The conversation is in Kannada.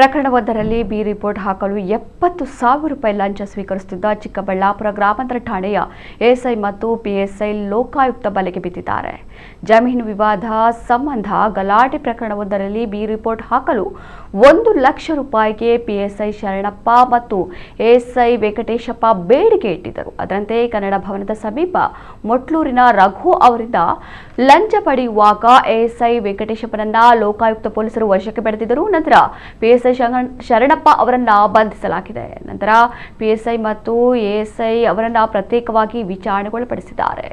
ಪ್ರಕರಣವೊಂದರಲ್ಲಿ ಬಿ ರಿಪೋರ್ಟ್ ಹಾಕಲು 70,000 ರೂಪಾಯಿ ಲಂಚ ಸ್ವೀಕರಿಸುತ್ತಿದ್ದ ಚಿಕ್ಕಬಳ್ಳಾಪುರ ಗ್ರಾಮಾಂತರ ಠಾಣೆಯ ಎಎಸ್ಐ ಮತ್ತು ಪಿಎಸ್ಐ ಲೋಕಾಯುಕ್ತ ಬಲೆಗೆ ಬಿದ್ದಿದ್ದಾರೆ. ಜಮೀನು ವಿವಾದ ಸಂಬಂಧ ಗಲಾಟೆ ಪ್ರಕರಣವೊಂದರಲ್ಲಿ ಬಿ ರಿಪೋರ್ಟ್ ಹಾಕಲು 1 ಲಕ್ಷ ರೂಪಾಯಿಗೆ ಪಿಎಸ್ಐ ಶರಣಪ್ಪ ಮತ್ತು ಎಎಸ್ಐ ವೆಂಕಟೇಶಪ್ಪ ಬೇಡಿಕೆ ಇಟ್ಟಿದ್ದರು. ಅದರಂತೆ ಕನ್ನಡ ಭವನದ ಸಮೀಪ ಮೊಟ್ಲೂರಿನ ರಘು ಅವರಿಂದ ಲಂಚ ಪಡೆಯುವಾಗ ಎಎಸ್ಐ ವೆಂಕಟೇಶಪ್ಪನನ್ನ ಲೋಕಾಯುಕ್ತ ಪೊಲೀಸರು ವಶಕ್ಕೆ ಪಡೆದಿದ್ದರು. ನಂತರ ಪಿಎಸ್ಐ ಶರಣಪ್ಪ ಅವರನ್ನ ಬಂಧಿಸಲಾಗಿದೆ. ನಂತರ ಪಿಎಸ್ಐ ಮತ್ತು ಎಎಸ್ಐ ಅವರನ್ನ ಪ್ರತ್ಯೇಕವಾಗಿ ವಿಚಾರಣೆಗೊಳಪಡಿಸಿದ್ದಾರೆ.